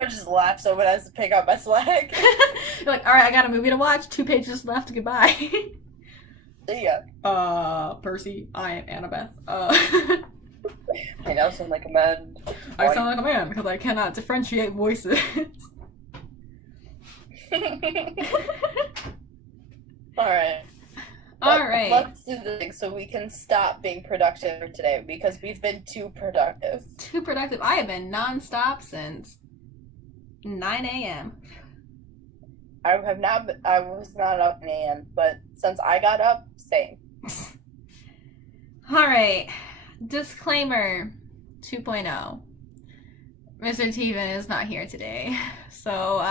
I just laugh so it has to pick up my slack. You're like, all right, I got a movie to watch. 2 pages left. Goodbye. Yeah. Percy, I am Annabeth. I now sound like a man. I Why? sound like a man because I cannot differentiate voices. Alright. All right. Let's do the thing so we can stop being productive for today because we've been too productive. Too productive. I have been nonstop since 9 a.m. I was not up in AM, but since I got up, same. All right. Disclaimer 2.0. Mr. Teven is not here today. So,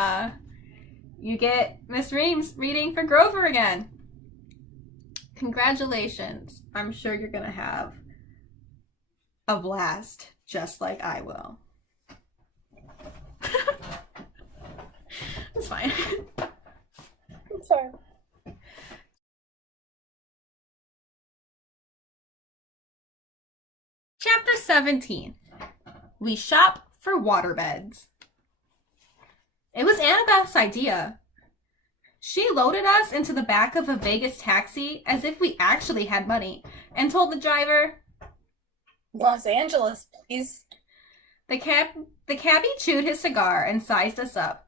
you get Miss Reams reading for Grover again. Congratulations. I'm sure you're going to have a blast, just like I will. It's fine. I'm sorry. Chapter 17. We shop for waterbeds. It was Annabeth's idea. She loaded us into the back of a Vegas taxi as if we actually had money and told the driver, Los Angeles, please. the cabbie chewed his cigar and sized us up.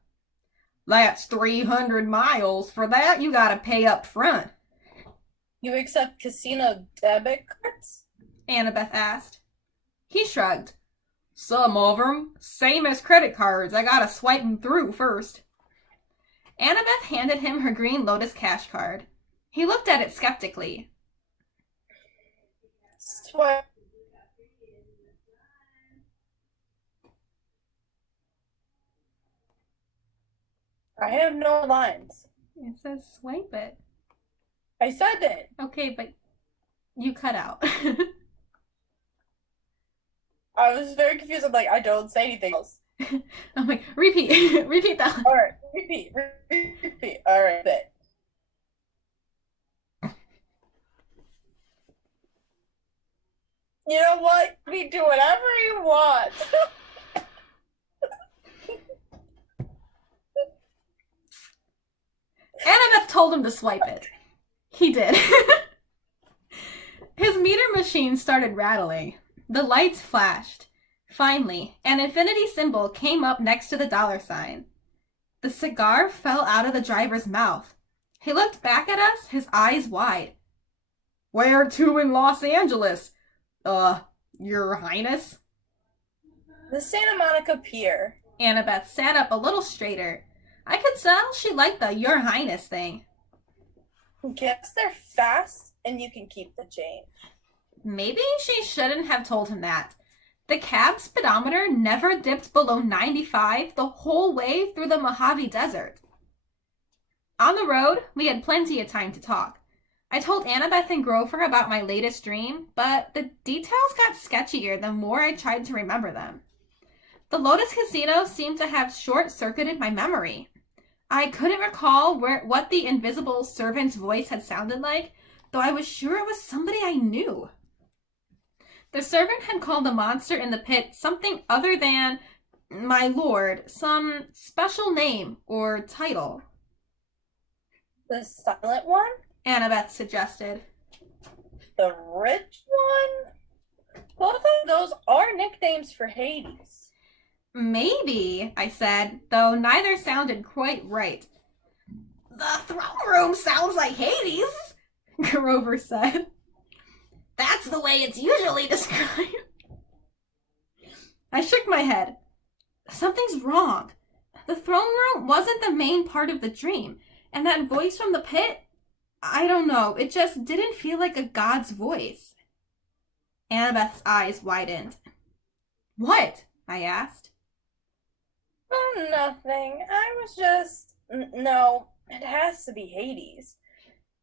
That's 300 miles. For that, you gotta pay up front, You accept casino debit cards? Annabeth asked. He shrugged. Some of 'em. Same as credit cards. I gotta swipe 'em through first. Annabeth handed him her Green Lotus cash card. He looked at it skeptically. Swipe. I have no lines. It says swipe it. I said it. Okay, but you cut out. I was very confused. I'm like, I don't say anything else. I'm like, repeat. Repeat that. All right, repeat. All right, bet. You know what? We do whatever you want. Annabeth told him to swipe it. He did. His meter machine started rattling. The lights flashed. Finally, an infinity symbol came up next to the dollar sign. The cigar fell out of the driver's mouth. He looked back at us, his eyes wide. Where to in Los Angeles? Your Highness? The Santa Monica Pier. Annabeth sat up a little straighter. I could tell she liked the Your Highness thing. Gets there fast, and you can keep the change. Maybe she shouldn't have told him that. The cab speedometer never dipped below 95 the whole way through the Mojave Desert. On the road, we had plenty of time to talk. I told Annabeth and Grover about my latest dream, but the details got sketchier the more I tried to remember them. The Lotus Casino seemed to have short-circuited my memory. I couldn't recall what the invisible servant's voice had sounded like, though I was sure it was somebody I knew. The servant had called the monster in the pit something other than my lord, some special name or title. The silent one? Annabeth suggested. The rich one? Both of those are nicknames for Hades. Maybe, I said, though neither sounded quite right. The throne room sounds like Hades, Grover said. That's the way it's usually described. I shook my head. Something's wrong. The throne room wasn't the main part of the dream, and that voice from the pit, I don't know, it just didn't feel like a god's voice. Annabeth's eyes widened. What? I asked. Oh, nothing. I was just... No, it has to be Hades.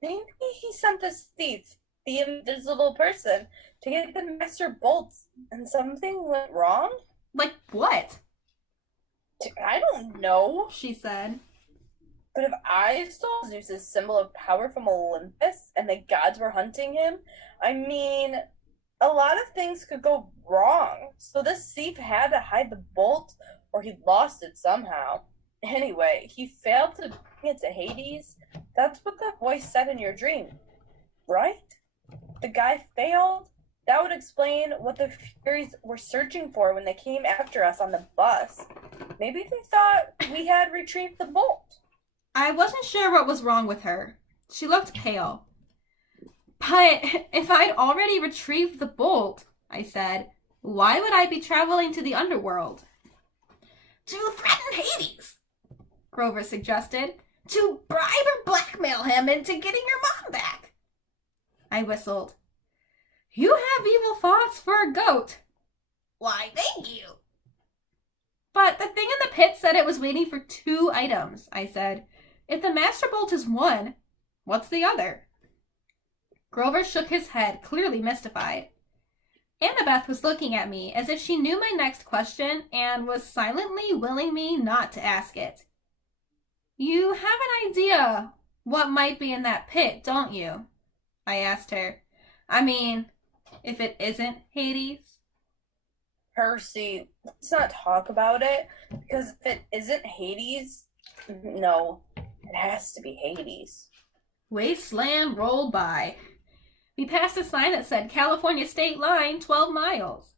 Maybe he sent this thief, the invisible person, to get the master bolts, and something went wrong? Like what? I don't know, She said. but if I stole Zeus's symbol of power from Olympus and the gods were hunting him, I mean, a lot of things could go wrong. So this thief had to hide the bolt or he lost it somehow. Anyway, he failed to bring it to Hades. That's what the voice said in your dream, right? The guy failed? That would explain what the Furies were searching for when they came after us on the bus. Maybe they thought we had retrieved the bolt. I wasn't sure what was wrong with her. She looked pale. But if I'd already retrieved the bolt, I said, why would I be traveling to the underworld? To threaten Hades, Grover suggested. To bribe or blackmail him into getting your mom back. I whistled. You have evil thoughts for a goat. Why, thank you. But the thing in the pit said it was waiting for 2 items, I said. If the Master Bolt is one, what's the other? Grover shook his head, clearly mystified. Annabeth was looking at me as if she knew my next question and was silently willing me not to ask it. You have an idea what might be in that pit, don't you? I asked her. I mean, if it isn't Hades? Percy, let's not talk about it, because if it isn't Hades, no, it has to be Hades. Wasteland rolled by. We passed a sign that said California State Line, 12 miles.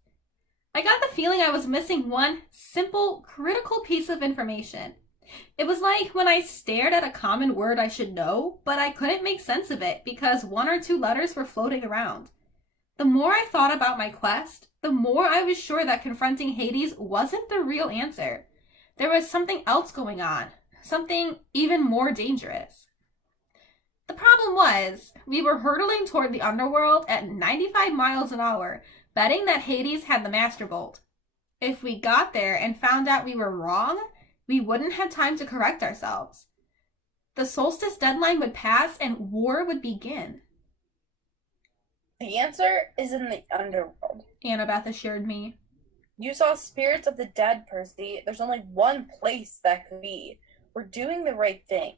I got the feeling I was missing one simple, critical piece of information. It was like when I stared at a common word I should know, but I couldn't make sense of it because 1 or 2 letters were floating around. The more I thought about my quest, the more I was sure that confronting Hades wasn't the real answer. There was something else going on, something even more dangerous. The problem was, we were hurtling toward the underworld at 95 miles an hour, betting that Hades had the Master Bolt. If we got there and found out we were wrong, we wouldn't have time to correct ourselves. The solstice deadline would pass and war would begin. The answer is in the underworld, Annabeth assured me. You saw spirits of the dead, Percy. There's only one place that could be. We're doing the right thing.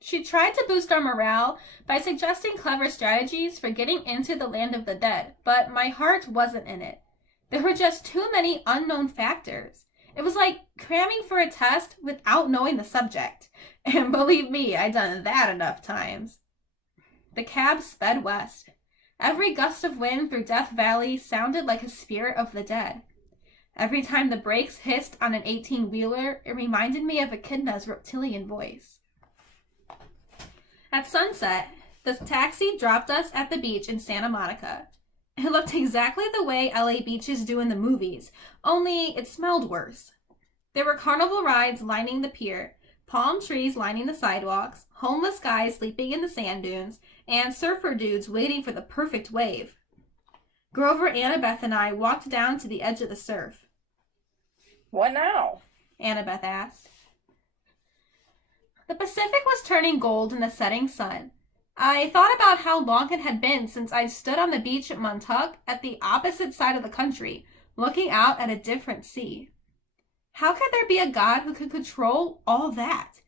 She tried to boost our morale by suggesting clever strategies for getting into the land of the dead, but my heart wasn't in it. There were just too many unknown factors. It was like cramming for a test without knowing the subject. And believe me, I'd done that enough times. The cab sped west. Every gust of wind through Death Valley sounded like a spirit of the dead. Every time the brakes hissed on an 18-wheeler, it reminded me of Echidna's reptilian voice. At sunset, the taxi dropped us at the beach in Santa Monica. It looked exactly the way LA beaches do in the movies, only it smelled worse. There were carnival rides lining the pier, palm trees lining the sidewalks, homeless guys sleeping in the sand dunes, and surfer dudes waiting for the perfect wave. Grover, Annabeth, and I walked down to the edge of the surf. What now? Annabeth asked. The Pacific was turning gold in the setting sun. I thought about how long it had been since I'd stood on the beach at Montauk at the opposite side of the country, looking out at a different sea. How could there be a god who could control all that?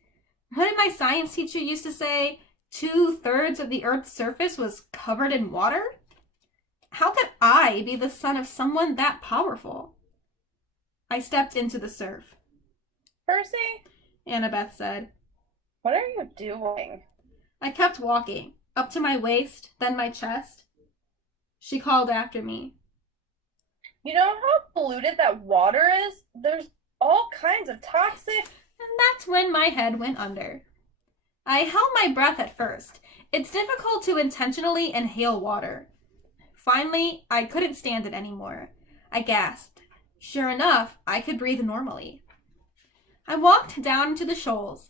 What did my science teacher used to say? 2/3 of the Earth's surface was covered in water? How could I be the son of someone that powerful? I stepped into the surf. Percy? Annabeth said. What are you doing? I kept walking, up to my waist, then my chest. She called after me. You know how polluted that water is? There's all kinds of toxic... And that's when my head went under. I held my breath at first. It's difficult to intentionally inhale water. Finally, I couldn't stand it anymore. I gasped. Sure enough, I could breathe normally. I walked down into the shoals.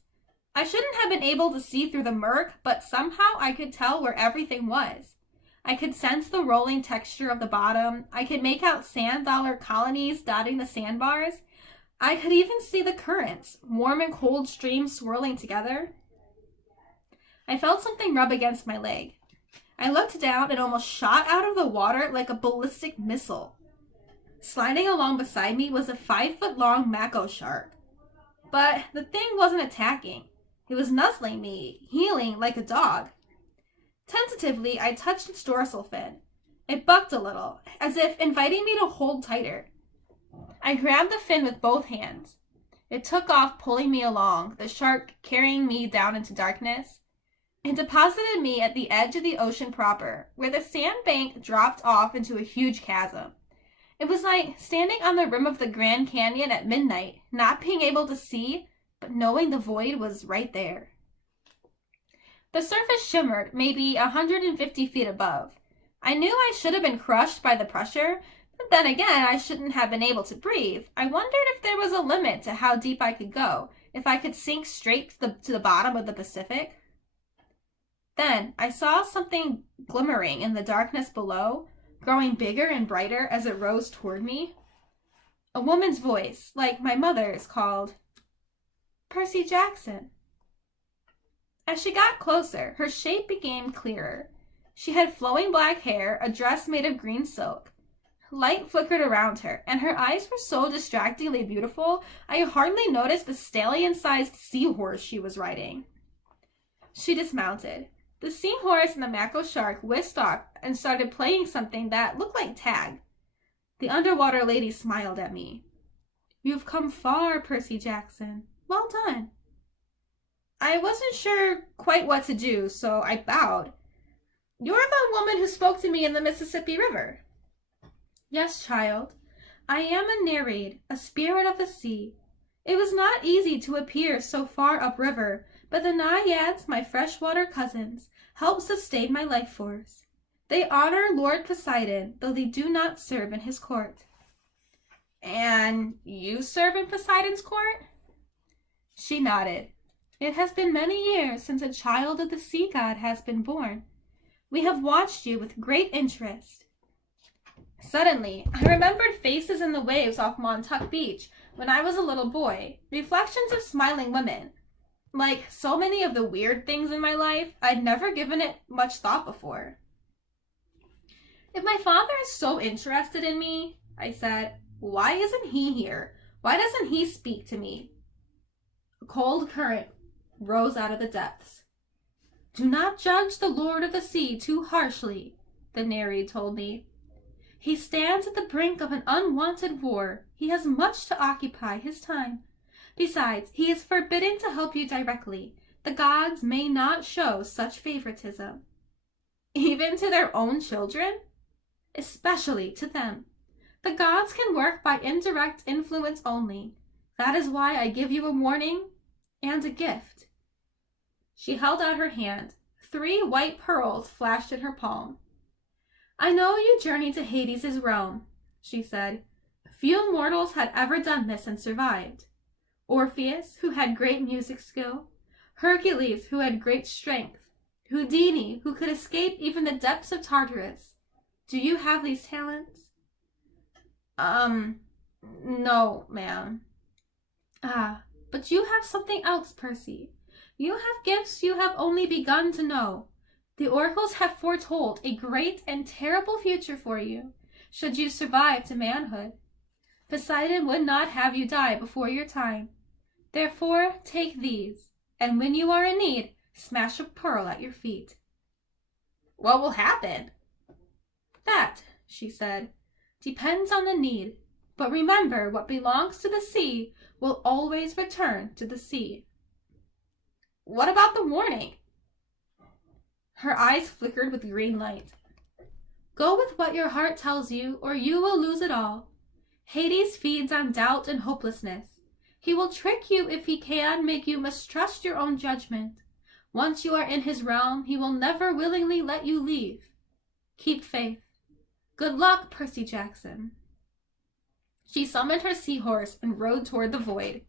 I shouldn't have been able to see through the murk, but somehow I could tell where everything was. I could sense the rolling texture of the bottom. I could make out sand dollar colonies dotting the sandbars. I could even see the currents, warm and cold streams swirling together. I felt something rub against my leg. I looked down and almost shot out of the water like a ballistic missile. Sliding along beside me was a 5-foot-long mako shark. But the thing wasn't attacking. It was nuzzling me, heeling like a dog. Tentatively, I touched its dorsal fin. It bucked a little, as if inviting me to hold tighter. I grabbed the fin with both hands. It took off, pulling me along, the shark carrying me down into darkness. It deposited me at the edge of the ocean proper, where the sandbank dropped off into a huge chasm. It was like standing on the rim of the Grand Canyon at midnight, not being able to see, but knowing the void was right there. The surface shimmered, maybe 150 feet above. I knew I should have been crushed by the pressure, but then again, I shouldn't have been able to breathe. I wondered if there was a limit to how deep I could go, if I could sink straight to the bottom of the Pacific. Then I saw something glimmering in the darkness below, growing bigger and brighter as it rose toward me. A woman's voice, like my mother's, called, "Percy Jackson." As she got closer, her shape became clearer. She had flowing black hair, a dress made of green silk. Light flickered around her, and her eyes were so distractingly beautiful, I hardly noticed the stallion-sized seahorse she was riding. She dismounted. The seahorse and the mako shark whisked off and started playing something that looked like tag. The underwater lady smiled at me. "You've come far, Percy Jackson. Well done." I wasn't sure quite what to do, so I bowed. "You're the woman who spoke to me in the Mississippi River." "Yes, child. I am a Nereid, a spirit of the sea. It was not easy to appear so far upriver, but the naiads, my freshwater cousins, help sustain my life force. They honor Lord Poseidon, though they do not serve in his court." "And you serve in Poseidon's court?" She nodded. "It has been many years since a child of the sea god has been born. We have watched you with great interest." Suddenly, I remembered faces in the waves off Montauk Beach when I was a little boy, reflections of smiling women. Like so many of the weird things in my life, I'd never given it much thought before. "If my father is so interested in me," I said, "why isn't he here? Why doesn't he speak to me?" A cold current rose out of the depths. "Do not judge the Lord of the Sea too harshly," the Nereid told me. "He stands at the brink of an unwanted war. He has much to occupy his time. Besides, he is forbidden to help you directly. The gods may not show such favoritism." "Even to their own children?" "Especially to them. The gods can work by indirect influence only. That is why I give you a warning and a gift." She held out her hand. 3 white pearls flashed in her palm. "I know you journeyed to Hades' realm," she said. "Few mortals had ever done this and survived. Orpheus, who had great music skill, Hercules, who had great strength, Houdini, who could escape even the depths of Tartarus. Do you have these talents?" No, ma'am." "Ah, but you have something else, Percy. You have gifts you have only begun to know. The oracles have foretold a great and terrible future for you, should you survive to manhood. Poseidon would not have you die before your time. Therefore, take these, and when you are in need, smash a pearl at your feet." "What will happen?" "That," she said, "depends on the need. But remember, what belongs to the sea will always return to the sea." "What about the warning?" Her eyes flickered with green light. "Go with what your heart tells you, or you will lose it all. Hades feeds on doubt and hopelessness. He will trick you if he can, make you mistrust your own judgment. Once you are in his realm, he will never willingly let you leave. Keep faith. Good luck, Percy Jackson." She summoned her seahorse and rode toward the void.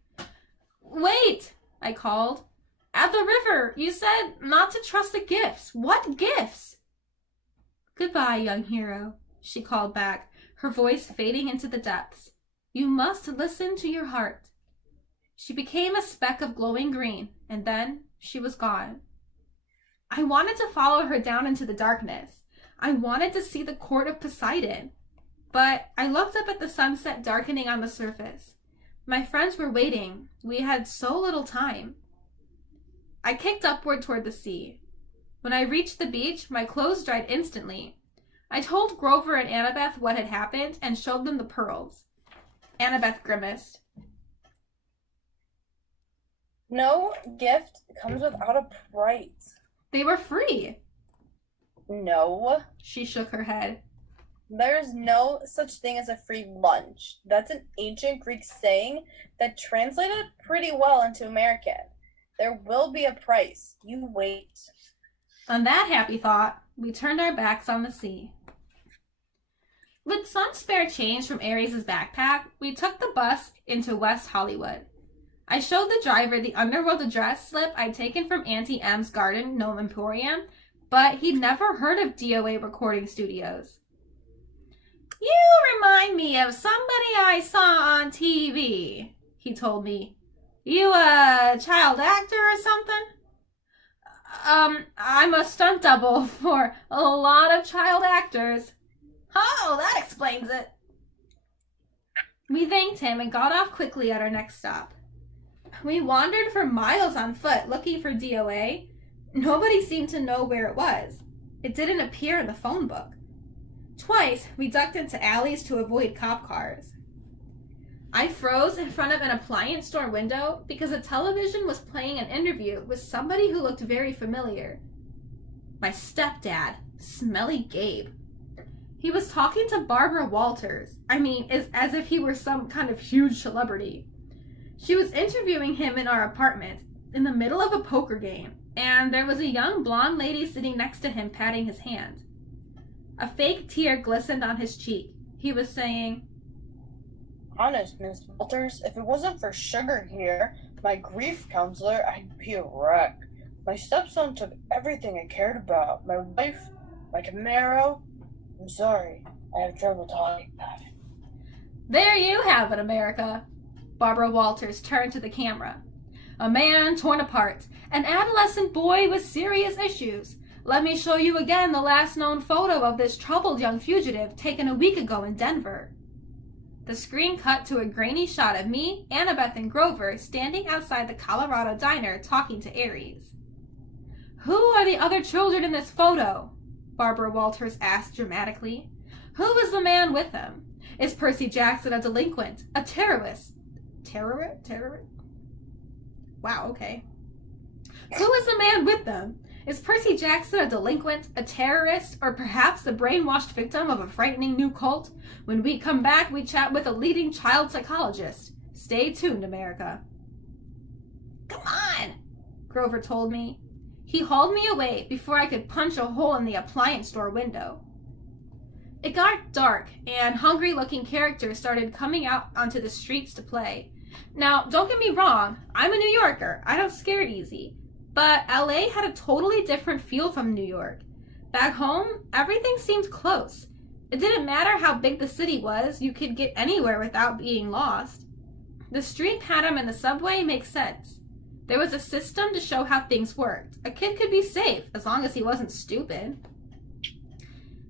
"Wait," I called. "At the river, you said not to trust the gifts. What gifts?" "Goodbye, young hero," she called back, her voice fading into the depths. "You must listen to your heart." She became a speck of glowing green, and then she was gone. I wanted to follow her down into the darkness. I wanted to see the court of Poseidon. But I looked up at the sunset darkening on the surface. My friends were waiting. We had so little time. I kicked upward toward the sea. When I reached the beach, my clothes dried instantly. I told Grover and Annabeth what had happened and showed them the pearls. Annabeth grimaced. No gift comes without a price. They were free. No, She shook her head. there's no such thing as a free lunch. That's an ancient Greek saying that translated pretty well into American. There will be a price. You wait. On that happy thought, we turned our backs on the sea. With some spare change from Aries' backpack, we took the bus into West Hollywood. I showed the driver the underworld address slip I'd taken from Auntie M's garden gnome emporium, but he'd never heard of DOA recording studios. You remind me of somebody I saw on TV, he told me. You a child actor or something? I'm a stunt double for a lot of child actors. Oh, that explains it. We thanked him and got off quickly at our next stop. We wandered for miles on foot looking for DOA. Nobody seemed to know where it was. It didn't appear in the phone book. Twice, we ducked into alleys to avoid cop cars. I froze in front of an appliance store window because a television was playing an interview with somebody who looked very familiar. My stepdad, Smelly Gabe. He was talking to Barbara Walters. As if he were some kind of huge celebrity. She was interviewing him in our apartment, in the middle of a poker game, and there was a young blonde lady sitting next to him patting his hand. A fake tear glistened on his cheek. He was saying, Honest, Miss Walters, if it wasn't for Sugar here, my grief counselor, I'd be a wreck. My stepson took everything I cared about. My wife, my Camaro. I'm sorry, I have trouble talking about it. There you have it, America. Barbara Walters turned to the camera. A man torn apart, an adolescent boy with serious issues. Let me show you again the last known photo of this troubled young fugitive taken a week ago in Denver. The screen cut to a grainy shot of me, Annabeth, and Grover standing outside the Colorado diner talking to Aries. Who are the other children in this photo? Barbara Walters asked dramatically. Who is the man with them? Is Percy Jackson a delinquent? A terrorist? Terrorist? Wow, okay. Who is the man with them? Is Percy Jackson a delinquent, a terrorist, or perhaps the brainwashed victim of a frightening new cult? When we come back, we chat with a leading child psychologist. Stay tuned, America. Come on, Grover told me. He hauled me away before I could punch a hole in the appliance store window. It got dark, and hungry-looking characters started coming out onto the streets to play. Now, don't get me wrong, I'm a New Yorker. I don't scare easy. But LA had a totally different feel from New York. Back home, everything seemed close. It didn't matter how big the city was, you could get anywhere without being lost. The street pattern and the subway makes sense. There was a system to show how things worked. A kid could be safe as long as he wasn't stupid.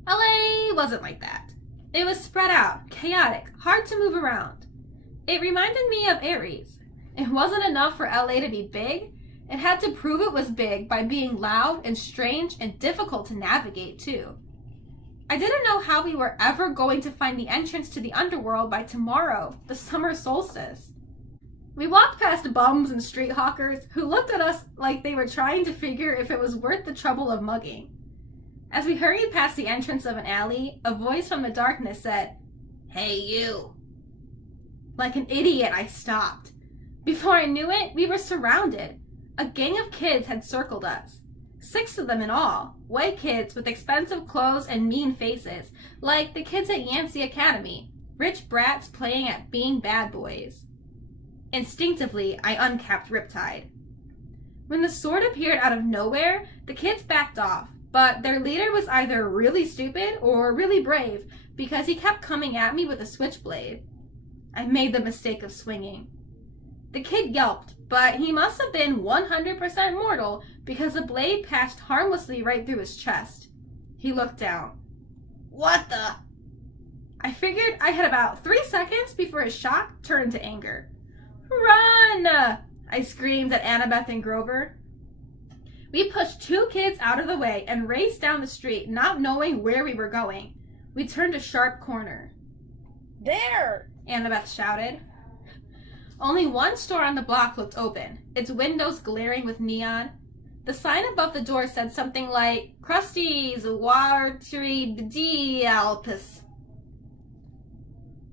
LA wasn't like that. It was spread out, chaotic, hard to move around. It reminded me of Aries. It wasn't enough for LA to be big. It had to prove it was big by being loud and strange and difficult to navigate, too. I didn't know how we were ever going to find the entrance to the underworld by tomorrow, the summer solstice. We walked past bums and street hawkers who looked at us like they were trying to figure if it was worth the trouble of mugging. As we hurried past the entrance of an alley, a voice from the darkness said, "Hey, you." Like an idiot, I stopped. Before I knew it, we were surrounded. A gang of kids had circled us. 6 of them in all, white kids with expensive clothes and mean faces, like the kids at Yancey Academy, rich brats playing at being bad boys. Instinctively, I uncapped Riptide. When the sword appeared out of nowhere, the kids backed off, but their leader was either really stupid or really brave because he kept coming at me with a switchblade. I made the mistake of swinging. The kid yelped, but he must have been 100% mortal because the blade passed harmlessly right through his chest. He looked down. What the? I figured I had about 3 seconds before his shock turned to anger. Run! I screamed at Annabeth and Grover. We pushed 2 kids out of the way and raced down the street, not knowing where we were going. We turned a sharp corner. There! Annabeth shouted. Only one store on the block looked open, its windows glaring with neon. The sign above the door said something like, Krusty's Watery Bd Alpus.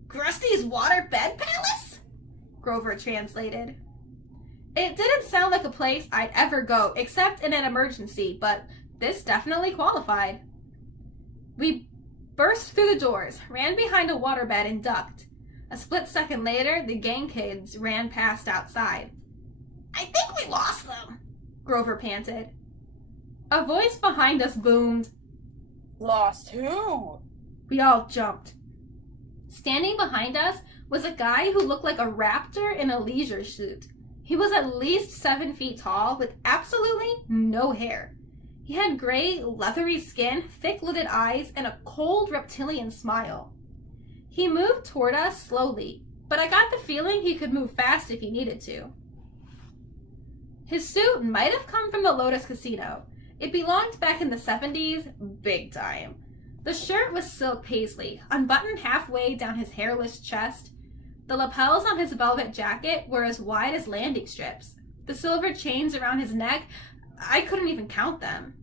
Krusty's Water Bed Palace? Grover translated. It didn't sound like a place I'd ever go, except in an emergency, but this definitely qualified. We burst through the doors, ran behind a waterbed, and ducked. A split second later, the gang kids ran past outside. I think we lost them, Grover panted. A voice behind us boomed. Lost who? We all jumped. Standing behind us was a guy who looked like a raptor in a leisure suit. He was at least 7 feet tall with absolutely no hair. He had gray, leathery skin, thick-lidded eyes, and a cold reptilian smile. He moved toward us slowly, but I got the feeling he could move fast if he needed to. His suit might have come from the Lotus Casino. It belonged back in the 70s, big time. The shirt was silk paisley, unbuttoned halfway down his hairless chest. The lapels on his velvet jacket were as wide as landing strips. The silver chains around his neck, I couldn't even count them.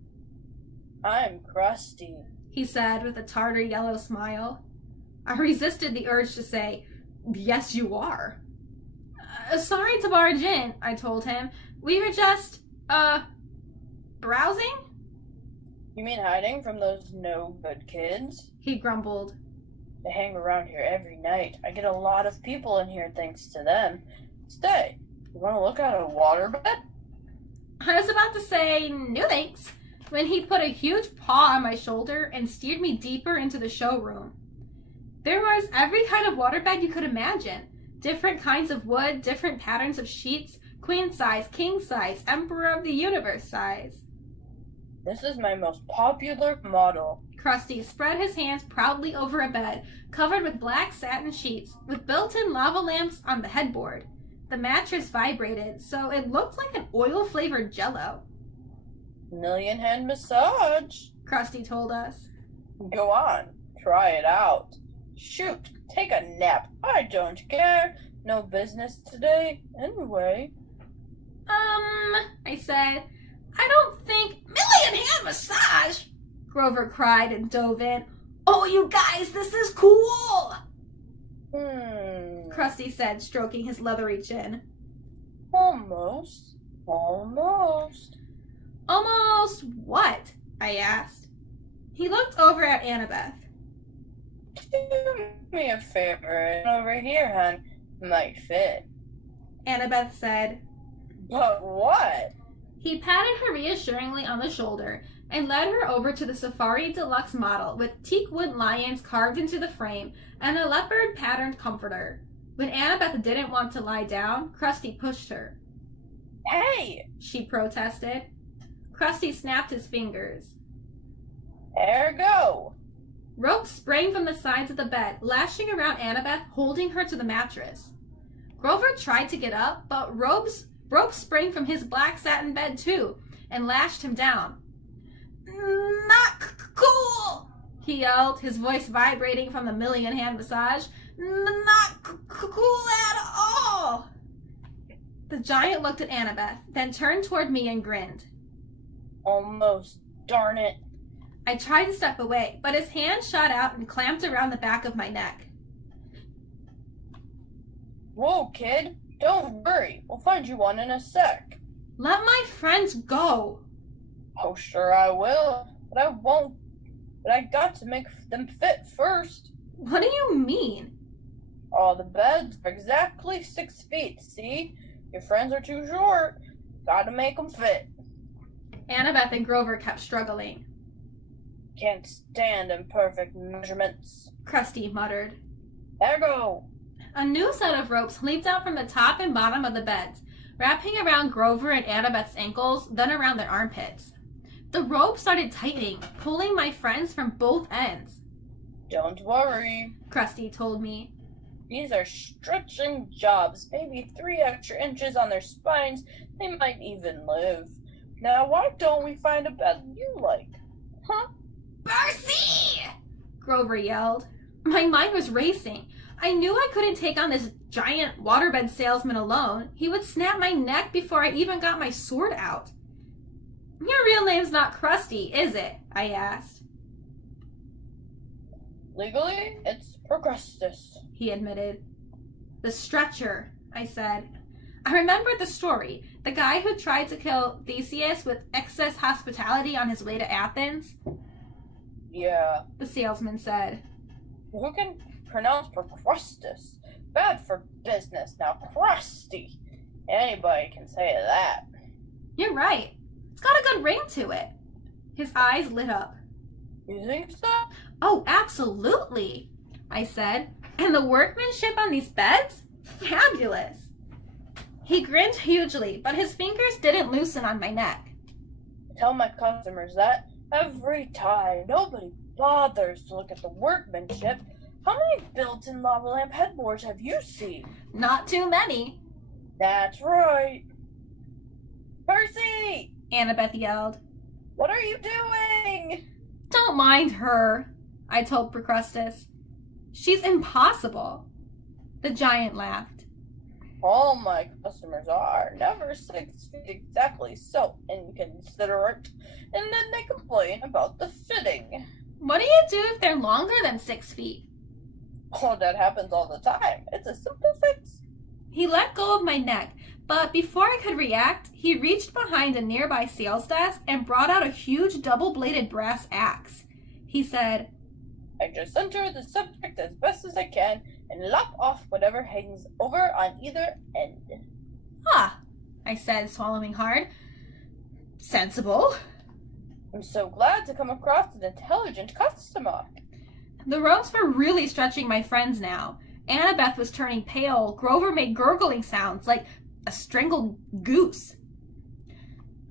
I'm crusty, he said with a tartar yellow smile. I resisted the urge to say, yes, you are. Sorry to barge in, I told him. We were just, browsing? You mean hiding from those no-good kids? He grumbled. They hang around here every night. I get a lot of people in here thanks to them. Stay. You want to look at a waterbed? I was about to say, no thanks, when he put a huge paw on my shoulder and steered me deeper into the showroom. There was every kind of waterbed you could imagine. Different kinds of wood, different patterns of sheets, queen size, king size, emperor of the universe size. This is my most popular model. Krusty spread his hands proudly over a bed covered with black satin sheets with built-in lava lamps on the headboard. The mattress vibrated, so it looked like an oil-flavored jello. Million hand massage, Krusty told us. Go on, try it out. Shoot, take a nap. I don't care. No business today, anyway. I said. I don't think... Million hand massage! Grover cried and dove in. Oh, you guys, this is cool! Krusty said, stroking his leathery chin. Almost. Almost. Almost what? I asked. He looked over at Annabeth. Do me a favor. Over here, hon. Might fit. Annabeth said. But what? He patted her reassuringly on the shoulder and led her over to the Safari Deluxe model with teakwood lions carved into the frame and a leopard-patterned comforter. When Annabeth didn't want to lie down, Krusty pushed her. Hey! She protested. Krusty snapped his fingers. There go! Ropes sprang from the sides of the bed, lashing around Annabeth, holding her to the mattress. Grover tried to get up, but ropes sprang from his black satin bed too, and lashed him down. Not cool! He yelled, his voice vibrating from the million hand massage. Not cool at all! The giant looked at Annabeth, then turned toward me and grinned. Almost, darn it. I tried to step away, but his hand shot out and clamped around the back of my neck. Whoa, kid. Don't worry. We'll find you one in a sec. Let my friends go. Oh, sure I will. But I won't. But I got to make them fit first. What do you mean? All the beds are exactly 6 feet, see? Your friends are too short. Gotta make them fit. Annabeth and Grover kept struggling. Can't stand imperfect measurements. Krusty muttered. There go. A new set of ropes leaped out from the top and bottom of the beds, wrapping around Grover and Annabeth's ankles, then around their armpits. The rope started tightening, pulling my friends from both ends. Don't worry, Krusty told me. These are stretching jobs. Maybe 3 extra inches on their spines. They might even live. Now, why don't we find a bed you like? Huh? Percy! Grover yelled. My mind was racing. I knew I couldn't take on this giant waterbed salesman alone. He would snap my neck before I even got my sword out. Your real name's not Krusty, is it? I asked. Legally, it's Progrestus, He admitted. The stretcher, I said. I remembered the story. The guy who tried to kill Theseus with excess hospitality on his way to Athens. Yeah. The salesman said. Who can pronounce Progrestus? Bad for business. Now, crusty. Anybody can say that. You're right. It's got a good ring to it. His eyes lit up. You think so? Oh, absolutely, I said. And the workmanship on these beds? Fabulous. He grinned hugely, but his fingers didn't loosen on my neck. I tell my customers that every time. Nobody bothers to look at the workmanship. How many built-in lava lamp headboards have you seen? Not too many, That's right. Percy! Annabeth yelled. What are you doing? Don't mind her, I told Procrustes. She's impossible. The giant laughed. All my customers are never 6 feet exactly, so inconsiderate. And then they complain about the fitting. What do you do if they're longer than 6 feet? Oh, that happens all the time. It's a simple fix. He let go of my neck, but before I could react, he reached behind a nearby sales desk and brought out a huge double-bladed brass axe. He said, I just center the subject as best as I can and lop off whatever hangs over on either end. Ah, I said, swallowing hard. Sensible. I'm so glad to come across an intelligent customer. The ropes were really stretching my friends now. Annabeth was turning pale. Grover made gurgling sounds like a strangled goose.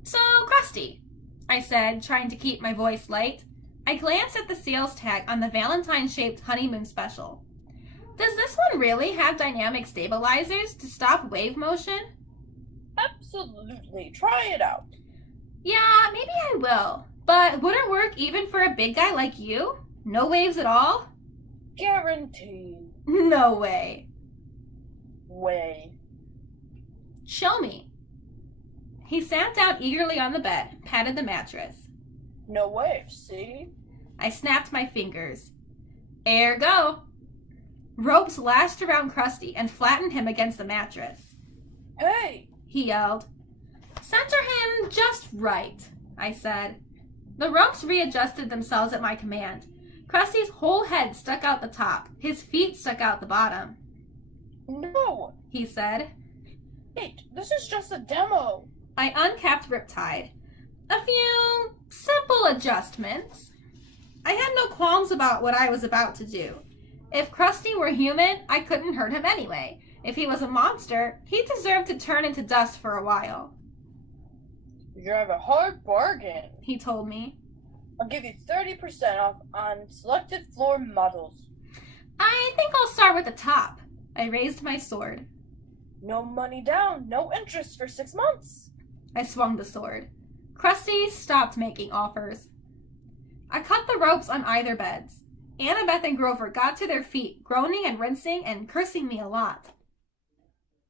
So, Krusty, I said, trying to keep my voice light. I glanced at the sales tag on the Valentine-shaped honeymoon special. Does this one really have dynamic stabilizers to stop wave motion? Absolutely. Try it out. Yeah, maybe I will. But would it work even for a big guy like you? No waves at all? Guaranteed. No way. Way. Show me. He sat down eagerly on the bed, patted the mattress. No waves, see? I snapped my fingers. Ergo. Ropes lashed around Krusty and flattened him against the mattress. Hey! He yelled. Center him just right, I said. The ropes readjusted themselves at my command. Krusty's whole head stuck out the top. His feet stuck out the bottom. No! He said. Wait, this is just a demo. I uncapped Riptide. A few simple adjustments. I had no qualms about what I was about to do. If Krusty were human, I couldn't hurt him anyway. If he was a monster, he deserved to turn into dust for a while. You have a hard bargain. He told me. I'll give you 30% off on selected floor models. I think I'll start with the top. I raised my sword. No money down, no interest for 6 months. I swung the sword. Krusty stopped making offers. I cut the ropes on either beds. Annabeth and Grover got to their feet, groaning and rinsing and cursing me a lot.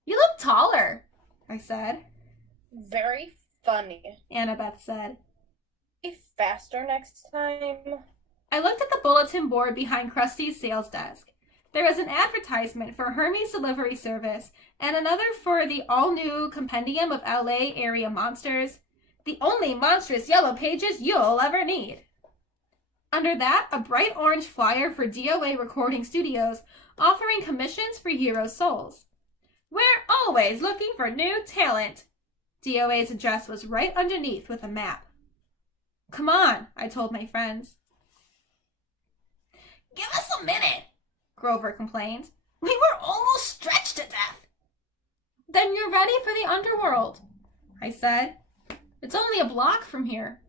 You look taller, I said. Very funny. Annabeth said. Be faster next time. I looked at the bulletin board behind Krusty's sales desk. There was an advertisement for Hermes Delivery Service and another for the all-new Compendium of LA Area Monsters, the only monstrous yellow pages you'll ever need. Under that, a bright orange flyer for DOA Recording Studios offering commissions for hero souls. We're always looking for new talent. DOA's address was right underneath with a map. Come on, I told my friends. Give us a minute, Grover complained. We were almost stretched to death. Then you're ready for the underworld, I said. It's only a block from here.